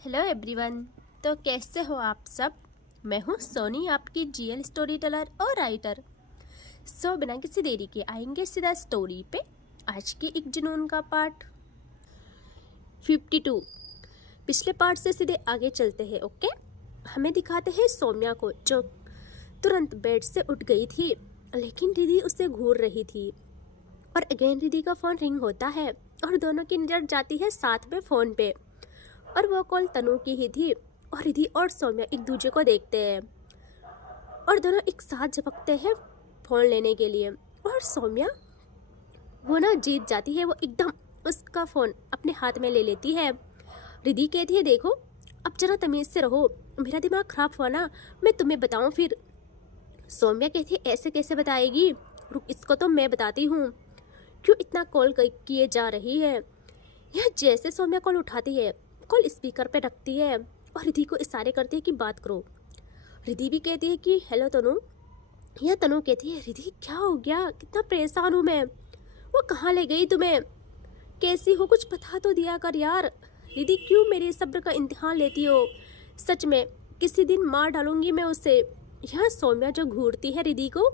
Hello everyone. तो कैसे हो आप सब। मैं हूँ सोनी, आपकी जीएल स्टोरी टेलर और राइटर। बिना किसी देरी के आएंगे सीधा स्टोरी पे। आज की एक जुनून का पार्ट 52। पिछले पार्ट से सीधे आगे चलते हैं। ओके, हमें दिखाते हैं सौम्या को, जो तुरंत बेड से उठ गई थी, लेकिन रिधि उसे घूर रही थी। और अगेन रिधि का फोन रिंग होता है और दोनों की नजर जाती है साथ में फोन पे। और वो कॉल तनु की ही थी। और रिधि और सौम्या एक दूसरे को देखते हैं और दोनों एक साथ झपकते हैं फोन लेने के लिए। और सौम्या वो ना जीत जाती है, वो एकदम उसका फोन अपने हाथ में ले लेती है। रिधि कहती है, देखो अब जरा तमीज से रहो, मेरा दिमाग खराब हुआ ना, मैं तुम्हें बताऊं फिर। सौम्या कहती है, ऐसे कैसे बताएगी, रुक इसको तो मैं बताती हूँ। क्यों इतना कॉल किए जा रही है। यह जैसे सौम्या कॉल उठाती है, कॉल स्पीकर पे रखती है और रिधि को इशारे करती है कि बात करो। रिधि भी कहती है कि हेलो तनु। यह तनु कहती है, रिधि क्या हो गया, कितना परेशान हूँ मैं, वो कहाँ ले गई तुम्हें, कैसी हो, कुछ बता तो दिया कर यार। रिधि, क्यों मेरे सब्र का इम्तिहान लेती हो, सच में किसी दिन मार डालूंगी मैं उसे। यह सौम्या जो घूरती है रिधि को।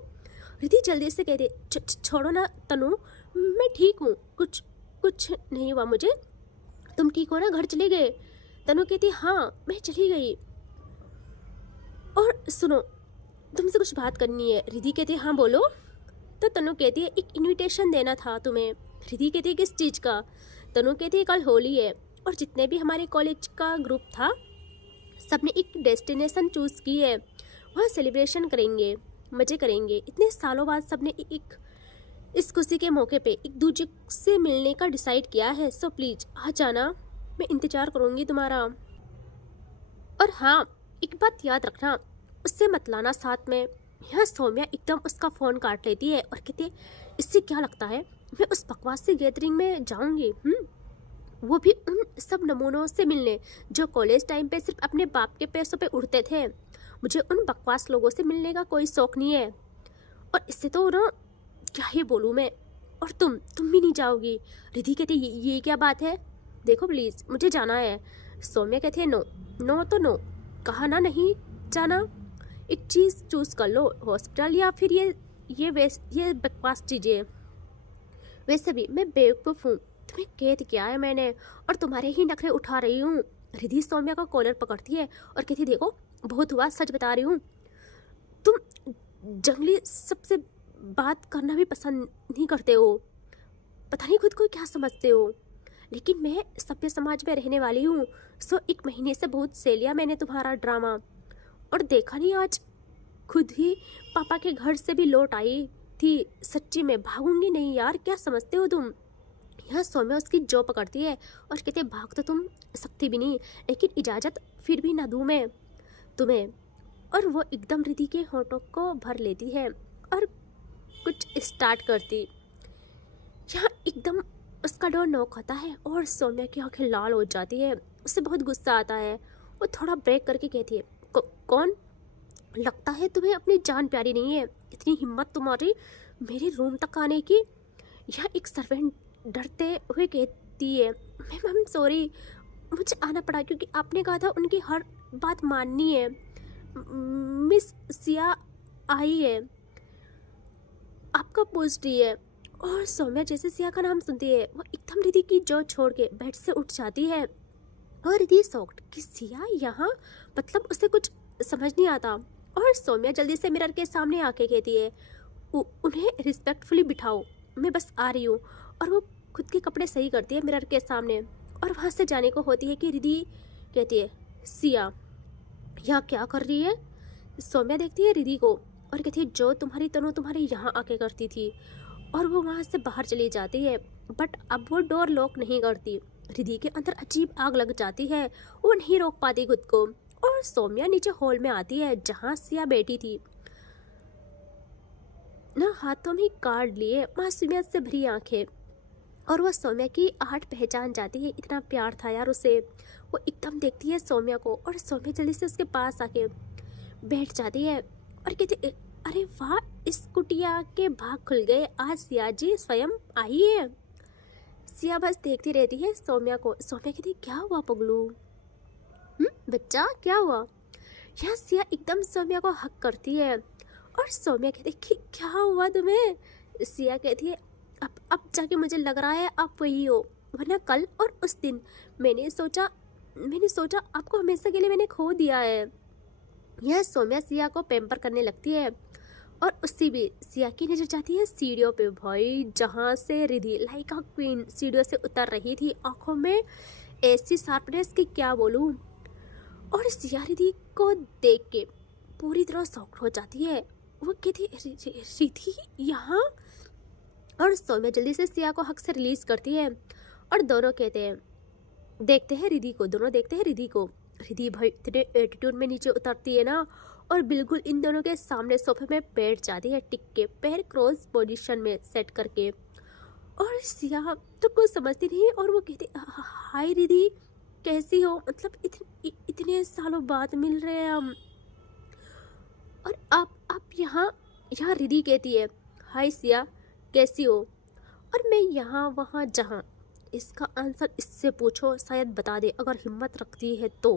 रिधि जल्दी से कहती है, छोड़ो ना तनु, मैं ठीक हूँ, कुछ कुछ नहीं हुआ मुझे, तुम ठीक हो ना, घर चले गए। तनु कहती, हाँ मैं चली गई। और सुनो, तुमसे कुछ बात करनी है। रिधि कहती, हाँ बोलो। तो तनु कहती है, एक इनविटेशन देना था तुम्हें। रिधि कहती है, किस चीज़ का। तनु कहती है, कल होली है और जितने भी हमारे कॉलेज का ग्रुप था सबने एक डेस्टिनेशन चूज की है, वहाँ सेलिब्रेशन करेंगे, मज़े करेंगे। इतने सालों बाद सबने एक इस खुशी के मौके पे एक दूसरे से मिलने का डिसाइड किया है। सो प्लीज आ जाना, मैं इंतजार करूंगी तुम्हारा। और हाँ, एक बात याद रखना, उससे मत लाना साथ में। यहाँ सौम्या एकदम उसका फोन काट लेती है और कहती है, इससे क्या लगता है मैं उस बकवास से गैदरिंग में जाऊंगी, वो भी उन सब नमूनों से मिलने जो कॉलेज टाइम पे सिर्फ अपने बाप के पैसों पे उड़ते थे। मुझे उन बकवास लोगों से मिलने का कोई शौक नहीं है। और इससे तो ना क्या ही बोलूँ मैं। और तुम भी नहीं जाओगी। रिधि कहती, ये क्या बात है, देखो प्लीज मुझे जाना है। सौम्या कहती है, नो नो तो नो, कहा ना नहीं जाना। एक चीज चूज कर लो, हॉस्पिटल या फिर ये बकवास चीजें। वैसे भी मैं बेवकूफ हूँ, तुम्हें कैद किया है मैंने और तुम्हारे ही नखरे उठा रही हूँ। रिधि सौम्या का कॉलर पकड़ती है और कहती, देखो बहुत हुआ, सच बता रही हूँ, तुम जंगली सबसे बात करना भी पसंद नहीं करते हो, पता नहीं खुद को क्या समझते हो, लेकिन मैं सभ्य समाज में रहने वाली हूँ। सो 1 महीने से बहुत सह लिया मैंने तुम्हारा ड्रामा, और देखा नहीं आज खुद ही पापा के घर से भी लौट आई थी। सच्ची में भागूंगी नहीं यार, क्या समझते हो तुम। यहाँ सौम्या उसकी जॉ पकड़ती है और कहते, भाग तो तुम सकती भी नहीं, लेकिन इजाज़त फिर भी ना दूँ मैं तुम्हें। और वो एकदम रिधि के होठों को भर लेती है और कुछ स्टार्ट करती। यहाँ एकदम उसका डोर नॉक होता है और सौम्या की आंखें लाल हो जाती है, उसे बहुत गुस्सा आता है। वो थोड़ा ब्रेक करके कहती है, कौन, लगता है तुम्हें अपनी जान प्यारी नहीं है, इतनी हिम्मत तुम्हारी मेरे रूम तक आने की। यहाँ एक सर्वेंट डरते हुए कहती है, मैम सॉरी, मुझे आना पड़ा क्योंकि आपने कहा था उनकी हर बात माननी है। मिस सिया आई है, आपका पोस्ट ही है। और सौम्या जैसे सिया का नाम सुनती है, वो एकदम रिधि की जॉ छोड़ के बेड से उठ जाती है। और रिधि शॉक्ड कि सिया यहाँ, मतलब उसे कुछ समझ नहीं आता। और सौम्या जल्दी से मिरर के सामने आके कहती है, उन्हें रिस्पेक्टफुली बिठाओ, मैं बस आ रही हूँ। और वो खुद के कपड़े सही करती है मिरर के सामने और वहाँ से जाने को होती है कि रिधि कहती है, सिया यहाँ क्या कर रही है। सौम्या देखती है रिधि को और कहती है, जो तुम्हारी तनु तुम्हारे यहाँ आके करती थी। और वो वहाँ से बाहर चली जाती है, बट अब वो डोर लॉक नहीं करती। रिधि के अंदर अजीब आग लग जाती है, वो नहीं रोक पाती खुद को। और सौम्या नीचे हॉल में आती है जहाँ सिया बैठी थी, ना हाथों में कार्ड लिए, मासूमियत से भरी आंखें। और वह सौम्या की आहट पहचान जाती है, इतना प्यार था यार उसे। वो एकदम देखती है सौम्या को और सौम्या जल्दी से उसके पास आके बैठ जाती है और कहती, अरे वाह, इस कुटिया के भाग खुल गए, आज सिया जी स्वयं आई है। सिया बस देखती रहती है सौम्या को। सौम्या कहती, क्या हुआ पगलू, बच्चा क्या हुआ? यहाँ सिया एकदम सौम्या को हक करती है और सौम्या कहती है कि क्या हुआ तुम्हें? सिया कहती है अब जाके मुझे लग रहा है आप वही हो, वरना कल और उस दिन मैंने सोचा आपको हमेशा के लिए मैंने खो दिया है। यह सौम्या सिया को पैम्पर करने लगती है और उससे भी सिया की नजर जाती है सीढ़ियों पे। भाई जहाँ से रिधि लाइक अ क्वीन सीढ़ियों से उतर रही थी, आंखों में ऐसी शार्पनेस की क्या बोलूं। और सिया रिधि को देख के पूरी तरह शॉक्ड हो जाती है। वो कहती रिधि यहाँ? और सौम्या जल्दी से सिया को हक से रिलीज करती है और दोनों देखते हैं रिधि को। दोनों देखते हैं रिधि को। रिधि भाई इतने एटीट्यूड में नीचे उतरती है ना और बिल्कुल इन दोनों के सामने सोफे में बैठ जाती है, टिक के पैर क्रॉस पोजीशन में सेट करके। और सिया तो कुछ समझती नहीं और वो कहती हाय रिधि कैसी हो, मतलब इतने सालों बाद मिल रहे हैं हम। और आप यहाँ रिधि कहती है हाय सिया कैसी हो, और मैं यहाँ वहाँ जहाँ। इसका आंसर इससे पूछो, शायद बता दे अगर हिम्मत रखती है तो।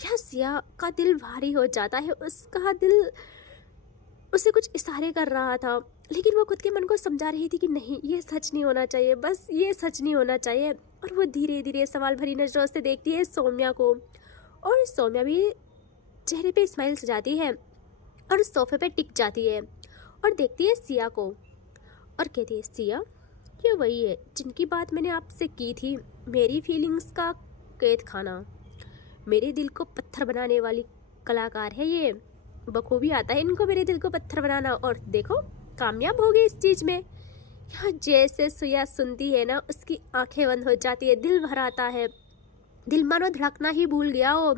यह सिया का दिल भारी हो जाता है। उसका दिल उसे कुछ इशारे कर रहा था, लेकिन वो खुद के मन को समझा रही थी कि नहीं ये सच नहीं होना चाहिए, बस ये सच नहीं होना चाहिए। और वो धीरे धीरे सवाल भरी नजरों से देखती है सौम्या को और सौम्या भी चेहरे पे स्माइल सजाती है और सोफे पे टिक जाती है और देखती है सिया को और कहती है सिया ये वही है जिनकी बात मैंने आपसे की थी, मेरी फीलिंग्स का कैद खाना, मेरे दिल को पत्थर बनाने वाली कलाकार है ये। बखूबी आता है इनको मेरे दिल को पत्थर बनाना और देखो कामयाब हो गई इस चीज़ में। यहाँ जैसे सिया सुनती है ना उसकी आंखें बंद हो जाती है, दिल भर आता है, दिल मानो धड़कना ही भूल गया हो।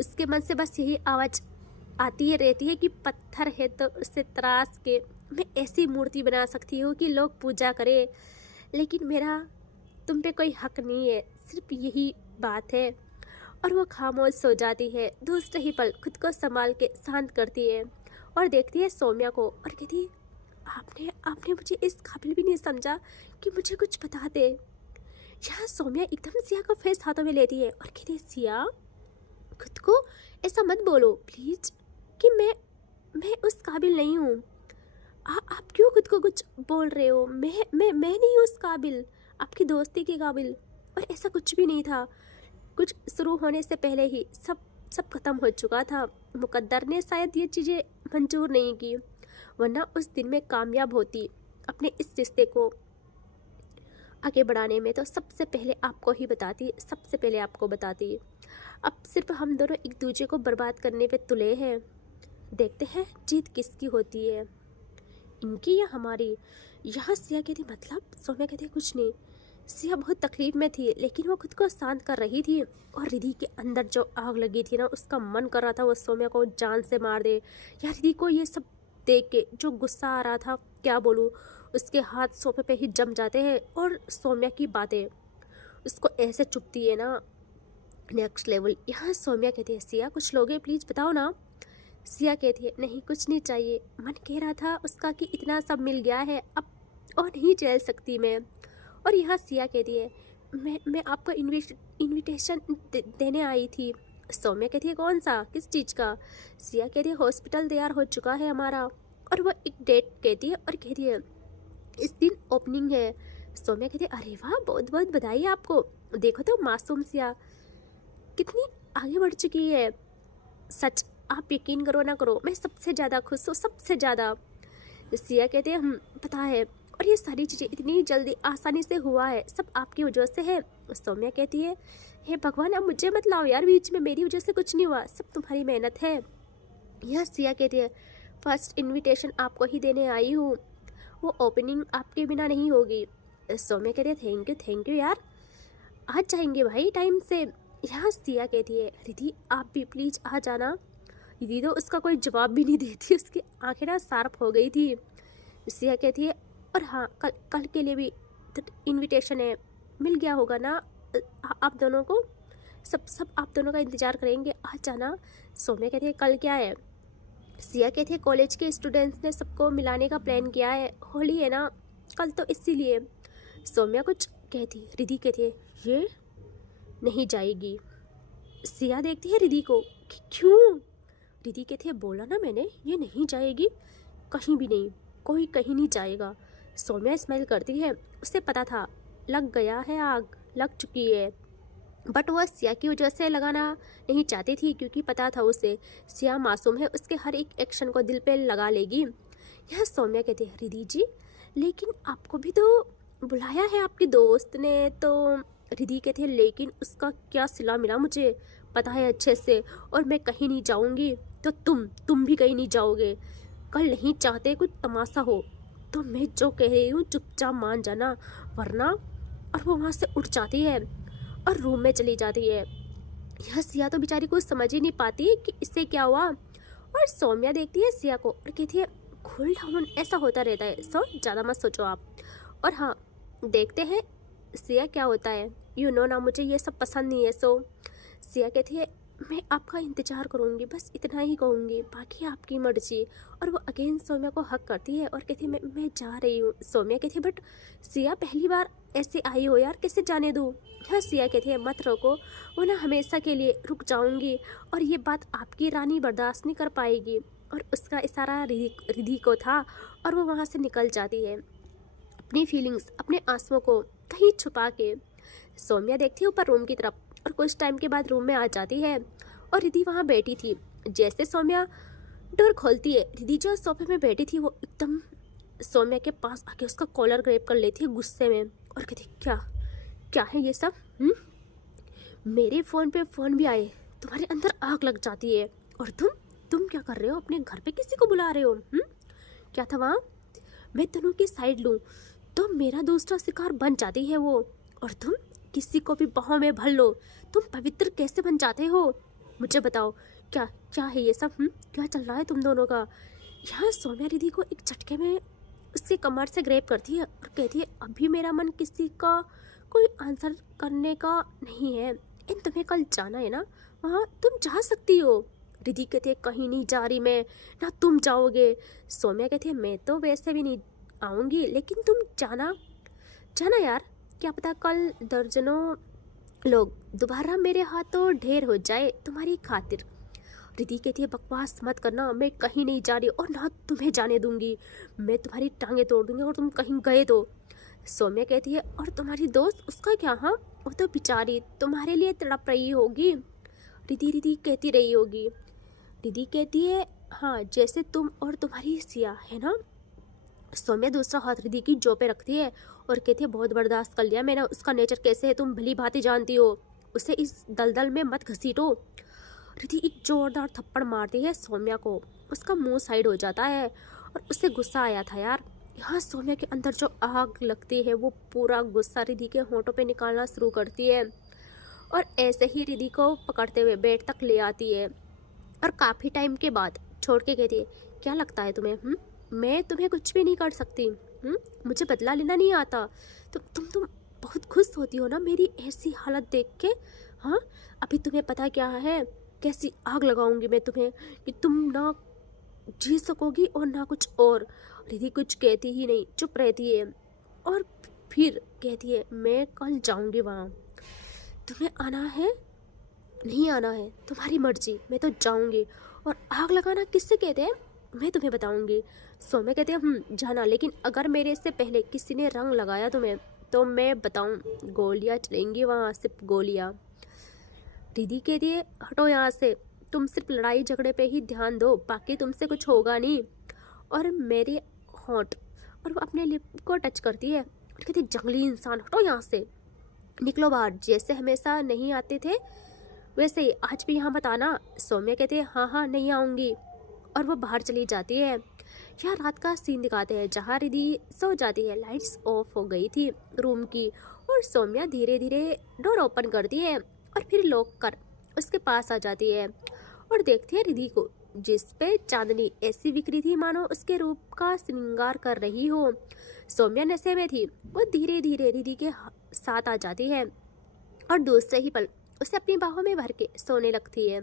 उसके मन से बस यही आवाज़ आती है रहती है कि पत्थर है तो उसे तराश के मैं ऐसी मूर्ति बना सकती हूँ कि लोग पूजा करें, लेकिन मेरा तुम पे कोई हक नहीं है, सिर्फ यही बात है। और वो खामोश हो जाती है। दूसरे ही पल खुद को संभाल के शांत करती है और देखती है सौम्या को और कहती है आपने मुझे इस काबिल भी नहीं समझा कि मुझे कुछ बता दे। यहाँ सौम्या एकदम सिया का फेस हाथों में लेती है और कहती है सिया खुद को ऐसा मत बोलो प्लीज कि मैं उस काबिल नहीं हूँ। आप क्यों खुद को कुछ बोल रहे हो? मैं नहीं हूँ उस काबिल, आपकी दोस्ती के काबिल। और ऐसा कुछ भी नहीं था, कुछ शुरू होने से पहले ही सब खत्म हो चुका था। मुकद्दर ने शायद ये चीज़ें मंजूर नहीं की, वरना उस दिन में कामयाब होती अपने इस रिश्ते को आगे बढ़ाने में तो सबसे पहले आपको बताती। अब सिर्फ हम दोनों एक दूसरे को बर्बाद करने पे तुले हैं। देखते हैं जीत किसकी होती है, इनकी या हमारी। यहाँ सिया कहती मतलब? सौम्या कहती कुछ नहीं। सिया बहुत तकलीफ में थी, लेकिन वो खुद को शांत कर रही थी और रिधि के अंदर जो आग लगी थी ना उसका मन कर रहा था वो सौम्या को जान से मार दे। यार रिधि को ये सब देख के जो गुस्सा आ रहा था क्या बोलूँ, उसके हाथ सोफे पे ही जम जाते हैं और सौम्या की बातें उसको ऐसे चुभती है ना नेक्स्ट लेवल। यहाँ सौम्या कहती है सिया कुछ लोगे प्लीज़ बताओ ना। सिया कहती है नहीं कुछ नहीं चाहिए, मन कह रहा था उसका कि इतना सब मिल गया है अब और नहीं झेल सकती मैं। और यहाँ सिया कहती है मैं आपको इनविटेशन देने आई थी। सौम्या कहती है कौन सा, किस चीज़ का? सिया कहती है हॉस्पिटल तैयार हो चुका है हमारा, और वो एक डेट कहती है और कहती है इस दिन ओपनिंग है। सौम्या कहती है अरे वाह बहुत बहुत बधाई आपको। देखो तो मासूम सिया कितनी आगे बढ़ चुकी है। सच आप यकीन करो ना करो मैं सबसे ज़्यादा खुश हूँ, सबसे ज़्यादा। सिया कहते हैं पता है, और ये सारी चीज़ें इतनी जल्दी आसानी से हुआ है सब आपकी वजह से है। सौम्या कहती है हे भगवान अब मुझे मत लाओ यार बीच में, मेरी वजह से कुछ नहीं हुआ, सब तुम्हारी मेहनत है। यह सिया कहती है फर्स्ट इनविटेशन आपको ही देने आई हूँ, वो ओपनिंग आपके बिना नहीं होगी। सौम्या कहती है थैंक यू यार, आज जाएंगे भाई टाइम से। यहाँ सिया कहती है रिधि आप भी प्लीज़ आ जाना। रिधि तो उसका कोई जवाब भी नहीं देती, उसकी आंखें ना शार्प हो गई थी। सिया कहती है और हाँ कल के लिए भी इनविटेशन है, मिल गया होगा ना आप दोनों को, सब आप दोनों का इंतज़ार करेंगे, आ जाना। सौम्या कहती है कल क्या है? सिया कहती है कॉलेज के स्टूडेंट्स ने सबको मिलाने का प्लान किया है, होली है ना कल तो इसीलिए। सौम्या कुछ कहती, रिधि कहती है ये नहीं जाएगी। सिया देखती है रिधि को कि क्यों। रिधि कहती है बोला ना मैंने ये नहीं जाएगी, कहीं भी नहीं, कोई कहीं नहीं जाएगा। सौम्या स्माइल करती है, उसे पता था लग गया है, आग लग चुकी है, बट वह सिया की वजह से लगाना नहीं चाहती थी, क्योंकि पता था उसे सिया मासूम है, उसके हर एक एक्शन को दिल पे लगा लेगी। यह सौम्या कहती है रिधि जी लेकिन आपको भी तो बुलाया है आपकी दोस्त ने। तो रिधि कहती है लेकिन उसका क्या सिला मिला मुझे पता है अच्छे से, और मैं कहीं नहीं जाऊंगी तो तुम भी कहीं नहीं जाओगे। कल नहीं चाहते कुछ तमाशा हो तो मैं जो कह रही हूँ चुपचाप मान जाना, वरना। और वो वहाँ से उठ जाती है और रूम में चली जाती है। यह सिया तो बेचारी कुछ समझ ही नहीं पाती कि इससे क्या हुआ। और सौम्या देखती है सिया को और कहती है कूल डाउन, ऐसा होता रहता है, सो ज़्यादा मत सोचो आप। और हाँ देखते हैं सिया क्या होता है। यू नो ना मुझे ये सब पसंद नहीं है। सो सिया कहती है मैं आपका इंतज़ार करूँगी, बस इतना ही कहूँगी, बाकी आपकी मर्जी। और वो अगेन सौम्या को हक करती है और कहती है मैं जा रही हूँ। सौम्या कहती है बट सिया पहली बार ऐसे आई हो यार, कैसे जाने दूँ। हाँ सिया कहती है मत रोको, वो ना हमेशा के लिए रुक जाऊँगी, और ये बात आपकी रानी बर्दाश्त नहीं कर पाएगी। और उसका इशारा रिधि को था और वो वहाँ से निकल जाती है, अपनी फीलिंग्स, अपने आंसुओं को कहीं छुपा के। सौम्या देखती है ऊपर रूम की तरफ और कुछ टाइम के बाद रूम में आ जाती है और रिधि वहाँ बैठी थी। जैसे सौम्या डोर खोलती है, रिधि जो सोफे में बैठी थी वो एकदम सौम्या के पास आके उसका कॉलर ग्रैब कर लेती है गुस्से में और कहती क्या क्या है ये सब। मेरे फ़ोन पे फ़ोन भी आए, तुम्हारे अंदर आग लग जाती है। और तुम क्या कर रहे हो, अपने घर पे किसी को बुला रहे हो। क्या था वहाँ, मैं तनु की साइड लूँ तो मेरा दूसरा शिकार बन जाती है वो, और तुम किसी को भी बाहों में भर लो, तुम पवित्र कैसे बन जाते हो, मुझे बताओ क्या क्या है ये सब। क्या चल रहा है तुम दोनों का। यहाँ सौम्या रिधि को एक झटके में उसके कमर से ग्रैब करती है और कहती है अभी मेरा मन किसी का कोई आंसर करने का नहीं है, इन तुम्हें कल जाना है ना, वहाँ तुम जा सकती हो। रिधि कहती है कहीं नहीं जा रही मैं, ना तुम जाओगे। सौम्या कहती है मैं तो वैसे भी नहीं आऊँगी, लेकिन तुम जाना जाना यार, क्या पता कल दर्जनों लोग दोबारा मेरे हाथों ढेर हो जाए तुम्हारी खातिर। रिधि कहती है बकवास मत करना, मैं कहीं नहीं जा रही और ना तुम्हें जाने दूंगी, मैं तुम्हारी टांगे तोड़ दूंगी और तुम कहीं गए तो। सौम्या कहती है और तुम्हारी दोस्त उसका क्या। हाँ वो तो बेचारी तुम्हारे लिए तड़प रही होगी, रिधि कहती रही होगी। रिधि कहती है हाँ जैसे तुम और तुम्हारी सिया है ना। सौम्या दूसरा हाथ रिधि की जो पे रखती है और कहती है बहुत बर्दाश्त कर लिया मैंने, उसका नेचर कैसे है तुम भली भांति जानती हो, उसे इस दलदल में मत घसीटो। रिधि एक जोरदार थप्पड़ मारती है सौम्या को, उसका मुंह साइड हो जाता है और उससे गुस्सा आया था यार। यहाँ सौम्या के अंदर जो आग लगती है वो पूरा गुस्सा रिधि के होंठों पे निकालना शुरू करती है और ऐसे ही रिधि को पकड़ते हुए बेड तक ले आती है और काफ़ी टाइम के बाद छोड़ के कहती है क्या लगता है तुम्हें, मैं तुम्हें कुछ भी नहीं कर सकती। मुझे बदला लेना नहीं आता, तो तुम बहुत खुश होती हो ना मेरी ऐसी हालत देख के। हाँ अभी तुम्हें पता क्या है, कैसी आग लगाऊंगी मैं तुम्हें कि तुम ना जी सकोगी और ना कुछ और। रिधि कुछ कहती ही नहीं, चुप रहती है और फिर कहती है मैं कल जाऊंगी वहाँ, तुम्हें आना है नहीं आना है तुम्हारी मर्जी, मैं तो जाऊंगी। और आग लगाना किससे कहते हैं मैं तुम्हें बताऊंगी। सौम्या कहते हैं जाना, लेकिन अगर मेरे से पहले किसी ने रंग लगाया तुम्हें तो मैं बताऊं गोलियां चलेंगी वहाँ, सिर्फ गोलियां। रिधि कहती है हटो यहाँ से, तुम सिर्फ लड़ाई झगड़े पे ही ध्यान दो, बाकी तुमसे कुछ होगा नहीं। और मेरे होंठ, और वो अपने लिप को टच करती है और कहती है जंगली इंसान हटो यहाँ से, निकलो बाहर, जैसे हमेशा नहीं आते थे वैसे ही आज भी यहाँ मत आना। सौम्या कहते हैं हाँ नहीं आऊँगी, और वो बाहर चली जाती है। यह रात का सीन दिखाते हैं जहाँ रिधि सो जाती है, लाइट्स ऑफ हो गई थी रूम की, और सौम्या धीरे धीरे डोर ओपन करती है और फिर लॉक कर उसके पास आ जाती है और देखती है रिधि को, जिस पे चांदनी ऐसी बिखरी थी मानो उसके रूप का श्रृंगार कर रही हो। सौम्या नशे में थी, वो धीरे धीरे रिधि के साथ आ जाती है और दूसरे ही पल उसे अपनी बाहों में भर के सोने लगती है।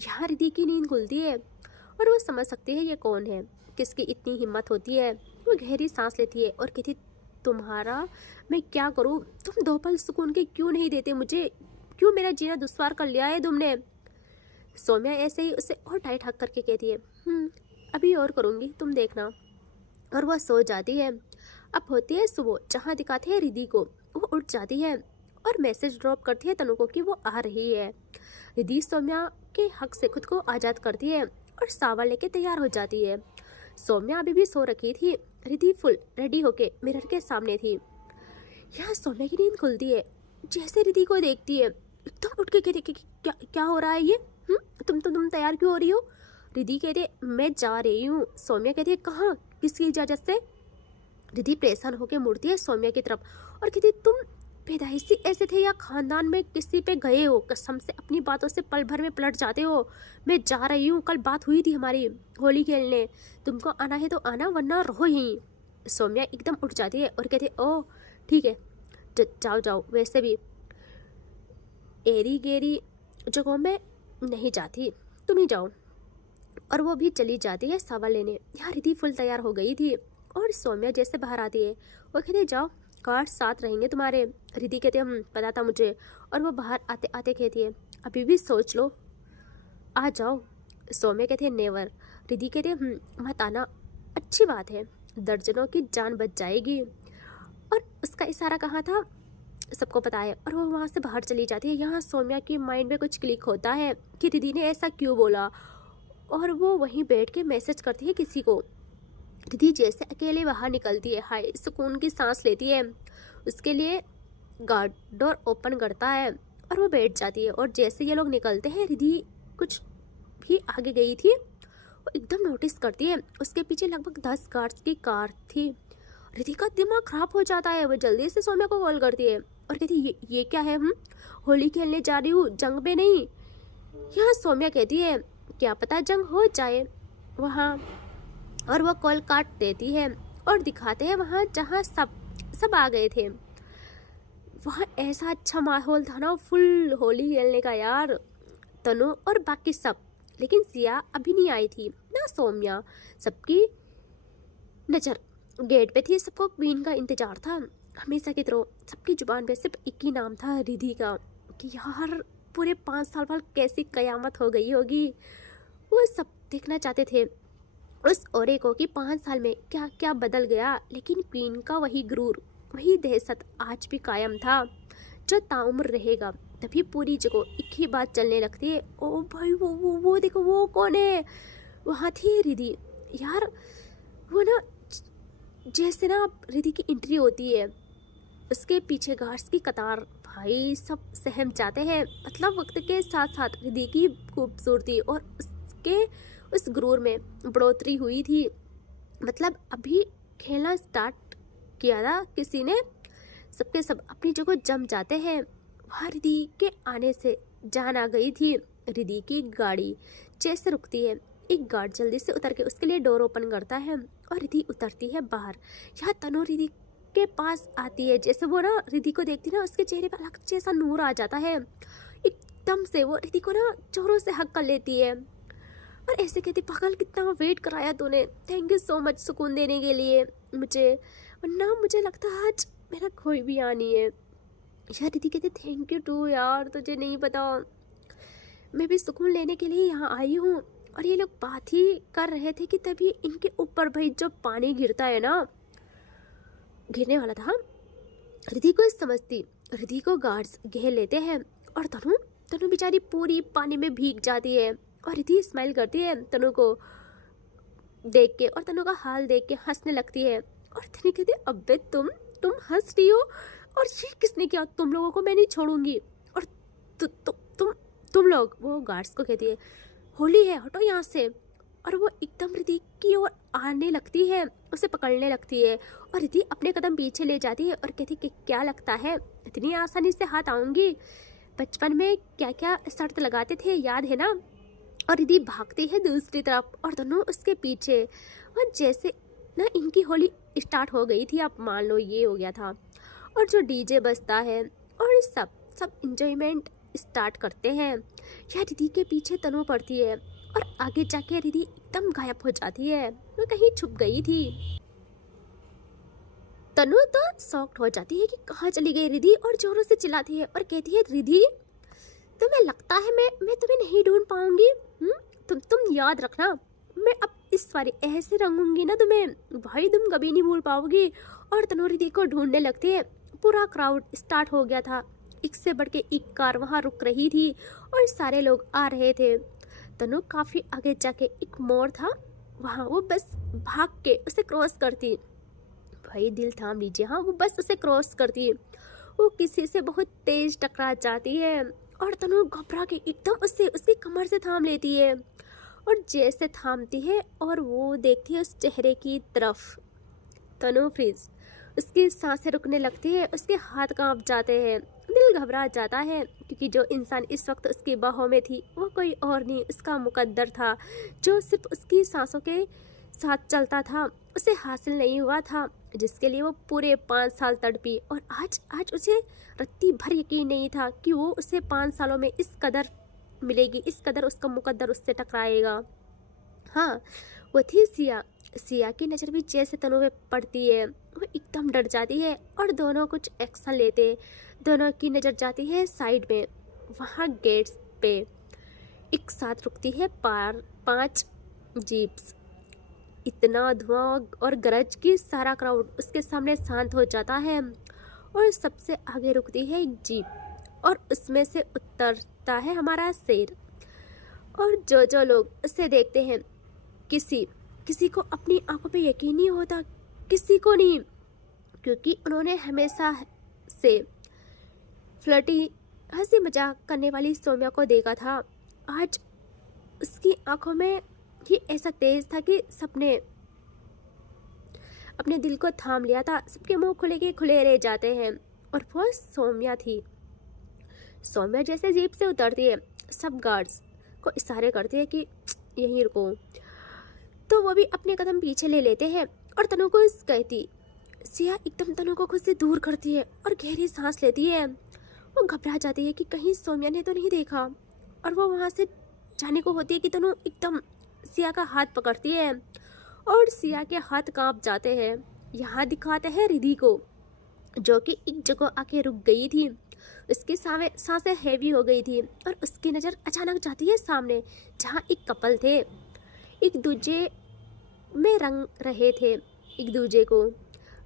यहाँ रिधि की नींद खुलती है और वो समझ सकती है ये कौन है, किसकी इतनी हिम्मत होती है। वो गहरी सांस लेती है और कहती तुम्हारा मैं क्या करूँ, तुम दो पल सुकून के क्यों नहीं देते मुझे, क्यों मेरा जीना दुश्वार कर लिया है तुमने। सौम्या ऐसे ही उसे और टाइट हक करके कहती है अभी और करूँगी, तुम देखना। और वह सो जाती है। अब होती है सुबह, जहाँ दिखाते हैं रिधि को। वो उठ जाती है और मैसेज ड्रॉप करती है तनु को कि वो आ रही है। रिधि सौम्या के हक से खुद को आज़ाद करती है और सावर लेके तैयार हो जाती है। सौम्या अभी भी सो रखी थी। रिधि फुल रेडी होके मिरर के सामने थी। यहाँ सौम्या की नींद खुलती है। जैसे रिधि को देखती है एकदम उठ के कहती कि क्या क्या हो रहा है ये, तुम तैयार क्यों हो रही हो। रिधि कहती है मैं जा रही हूँ। सौम्या कहती है कहाँ, किसकी इजाज़त से। रिधि परेशान होकर मुड़ती है सौम्या की तरफ और कहती तुम पैदाइशी ऐसे थे या खानदान में किसी पे गए हो। कसम से अपनी बातों से पल भर में पलट जाते हो। मैं जा रही हूँ, कल बात हुई थी हमारी होली खेलने, तुमको आना है तो आना वरना रहो यहीं। सौम्या एकदम उठ जाती है और कहती है ओह ठीक है जाओ जाओ, वैसे भी एरी गेरी जगहों में नहीं जाती, तुम ही जाओ। और वो भी चली जाती है सावर लेने। यहाँ रिधि फुल तैयार हो गई थी और सौम्या जैसे बाहर आती है वो कहती है जाओ कार्ड साथ रहेंगे तुम्हारे। रिधि कहती है पता था मुझे। और वो बाहर आते आते कहती है अभी भी सोच लो, आ जाओ। सौम्या कहती है नेवर। रिधि कहती है मत आना, अच्छी बात है, दर्जनों की जान बच जाएगी। और उसका इशारा कहाँ था सबको पता है। और वो वहाँ से बाहर चली जाती है। यहाँ सौम्या की माइंड में कुछ क्लिक होता है कि रिधि ने ऐसा क्यों बोला। और वो वहीं बैठ के मैसेज करती है किसी को। रिधि जैसे अकेले बाहर निकलती है, हाय सुकून की सांस लेती है। उसके लिए गार्ड डोर ओपन करता है और वो बैठ जाती है। और जैसे ये लोग निकलते हैं, रिधि कुछ भी आगे गई थी, वो एकदम नोटिस करती है उसके पीछे लगभग 10 गार्ड्स की कार थी। रिधि का दिमाग खराब हो जाता है। वो जल्दी से सौम्या को कॉल करती है और कहती है ये क्या है, होली खेलने जा रही हूँ, जंग में नहीं। यहाँ सौम्या कहती है क्या पता जंग हो जाए वहाँ। और वो कॉल काट देती है और दिखाते हैं वहाँ जहाँ सब आ गए थे। वहाँ ऐसा अच्छा माहौल था ना, फुल होली खेलने का यार, तनु और बाकी सब। लेकिन सिया अभी नहीं आई थी ना सौम्या। सबकी नज़र गेट पे थी, सबको क्वीन का इंतजार था। हमेशा की तरह सबकी जुबान पे सिर्फ एक ही नाम था रिधि का, कि यार पूरे 5 साल बाद कैसी कयामत हो गई होगी। वो सब देखना चाहते थे उस औरे को कि 5 साल में क्या क्या बदल गया। लेकिन क्वीन का वही गुरूर, वही दहशत आज भी कायम था जो ताउम्र रहेगा। तभी पूरी जगह एक ही बात चलने लगती है, ओ भाई वो देखो वो कौन है। वहाँ थी रिधि यार। वो ना जैसे ना रिधि की एंट्री होती है, उसके पीछे गार्ड्स की कतार, भाई सब सहम जाते हैं। मतलब वक्त के साथ साथ रिधि की खूबसूरती और उसके उस गुरूर में बढ़ोतरी हुई थी। मतलब अभी खेलना स्टार्ट किया था किसी ने, सबके सब अपनी जगह जम जाते हैं। वहाँ रिधि के आने से जान आ गई थी। रिधि की गाड़ी जैसे रुकती है, एक गार्ड जल्दी से उतर के उसके लिए डोर ओपन करता है और रिधि उतरती है बाहर। यहाँ तनु रिधि के पास आती है। जैसे वो ना रिधि को देखती ना, उसके चेहरे पर अलग जैसा नूर आ जाता है। एकदम से वो रिधि को ना जोरों से हक कर लेती है और ऐसे कहती पागल कितना वेट कराया तूने, थैंक यू सो मच सुकून देने के लिए मुझे, वरना मुझे लगता आज मेरा कोई भी यहाँ नहीं है। यार रिधि कहती थैंक यू टू यार, तुझे नहीं पता मैं भी सुकून लेने के लिए यहाँ आई हूँ। और ये लोग बात ही कर रहे थे कि तभी इनके ऊपर भाई जो पानी गिरता है ना, गिरने वाला था। रिधि को समझती, रिधि को गार्ड्स घेर लेते हैं और तनु बेचारी पूरी पानी में भीग जाती है। और रिधि स्माइल करती है तनु को देख के और तनु का हाल देख के हंसने लगती है। और तनु कहती है अबे तुम हंस रही हो, और ये किसने किया, तुम लोगों को मैं नहीं छोड़ूंगी। और तुम लोग, वो गार्ड्स को कहती है होली है हटो यहाँ से। और वो एकदम रिधि की ओर आने लगती है, उसे पकड़ने लगती है। और रिधि अपने कदम पीछे ले जाती है और कहती कि क्या लगता है इतनी आसानी से हाथ आऊंगी, बचपन में क्या क्या शर्त लगाते थे याद है ना। और रिधि भागती है दूसरी तरफ और दोनों उसके पीछे। और जैसे ना इनकी होली स्टार्ट हो गई थी, आप मान लो ये हो गया था। और जो डीजे बजता है और सब इंजॉयमेंट स्टार्ट करते हैं। यह रिधि के पीछे तनु पड़ती है और आगे जाके रिधि एकदम गायब हो जाती है, वो कहीं छुप गई थी। तनु तो शॉक्ड हो जाती है कि कहाँ चली गई रिधि और जोरों से चिल्लाती है और कहती है रिधि तुम्हें लगता है मैं तुम्हें नहीं ढूंढ पाऊंगी? तुम याद रखना, मैं अब इस बारी ऐसे रंगूंगी ना तुम्हें, भाई तुम कभी नहीं भूल पाओगी। और तनु रिधि को ढूंढने लगती है। पूरा क्राउड स्टार्ट हो गया था, एक से बढ़ के एक कार वहाँ रुक रही थी और सारे लोग आ रहे थे। तनु काफी आगे जाके एक मोड़ था, वहाँ वो बस भाग के उसे क्रॉस करती। भाई दिल थाम लीजिए, हाँ वो बस उसे क्रॉस करती है। वो किसी से बहुत तेज टकरा जाती है और तनु घबरा के एकदम उससे उसकी कमर से थाम लेती है। और जैसे थामती है और वो देखती है उस चेहरे की तरफ, तनु फ्रीज, उसकी सांसें रुकने लगती है, उसके हाथ कांप जाते हैं, दिल घबरा जाता है, क्योंकि जो इंसान इस वक्त उसकी बाहों में थी वो कोई और नहीं, उसका मुकद्दर था, जो सिर्फ उसकी सांसों के साथ चलता था, उसे हासिल नहीं हुआ था, जिसके लिए वो पूरे 5 साल तड़पी। और आज आज उसे रत्ती भर यकीन नहीं था कि वो उसे 5 सालों में इस कदर मिलेगी, इस कदर उसका मुकद्दर उससे टकराएगा। हाँ, वो थी सिया। सिया की नज़र भी जैसे तनु पे पड़ती है, वो एकदम डर जाती है और दोनों कुछ एक्शन लेते। दोनों की नज़र जाती है साइड में, वहाँ गेट्स पे एक साथ रुकती है 5 जीप्स। इतना धुआं और गरज की सारा क्राउड उसके सामने शांत हो जाता है और सबसे आगे रुकती है एक जीप और उसमें से उतरता है हमारा शेर। और जो लोग उसे देखते हैं, किसी को अपनी आंखों पे यकीन नहीं होता, किसी को नहीं, क्योंकि उन्होंने हमेशा से फ्लर्टी हंसी मजाक करने वाली सौम्या को देखा था। आज उसकी आंखों में ये ऐसा तेज था कि सबने अपने दिल को थाम लिया था, सबके मुंह खुले के खुले रह जाते हैं। और वो सौम्या थी। सौम्या जैसे जीप से उतरती है, सब गार्ड्स को इशारे करती है कि यहीं रुको, तो वो भी अपने कदम पीछे ले लेते हैं और तनु को कहती। सिया एकदम तनु को खुद से दूर करती है और गहरी सांस लेती है। वो घबरा जाती है कि कहीं सौम्या ने तो नहीं देखा, और वो वहाँ से जाने को होती है कि तनु एकदम सिया का हाथ पकड़ती है और सिया के हाथ कांप जाते हैं। यहाँ दिखाते हैं रिधि को, जो कि एक जगह आके रुक गई थी, उसकी सांसें हैवी हो गई थी और उसकी नज़र अचानक जाती है सामने, जहाँ एक कपल थे, एक दूजे में रंग रहे थे एक दूजे को।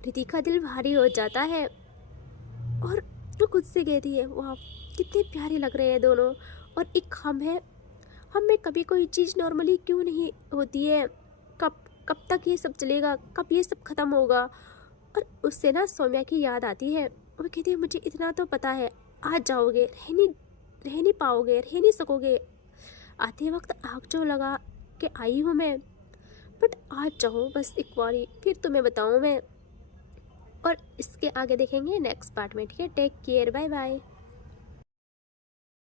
रिधि का दिल भारी हो जाता है और वो खुद से कहती है, वाह कितने प्यारे लग रहे हैं दोनों। और एक हम है, हम में कभी कोई चीज़ नॉर्मली क्यों नहीं होती है, कब तक ये सब चलेगा, कब ये सब ख़त्म होगा। और उससे ना सौम्या की याद आती है, वो कहती है मुझे इतना तो पता है, आज जाओगे, रह नहीं पाओगे, रह नहीं सकोगे, आते वक्त आग जो लगा के आई हूँ मैं, बट आज जाओ बस एक बारी, फिर तुम्हें बताऊँ मैं। और इसके आगे देखेंगे नेक्स्ट पार्ट में, ठीक है। Take care, bye bye.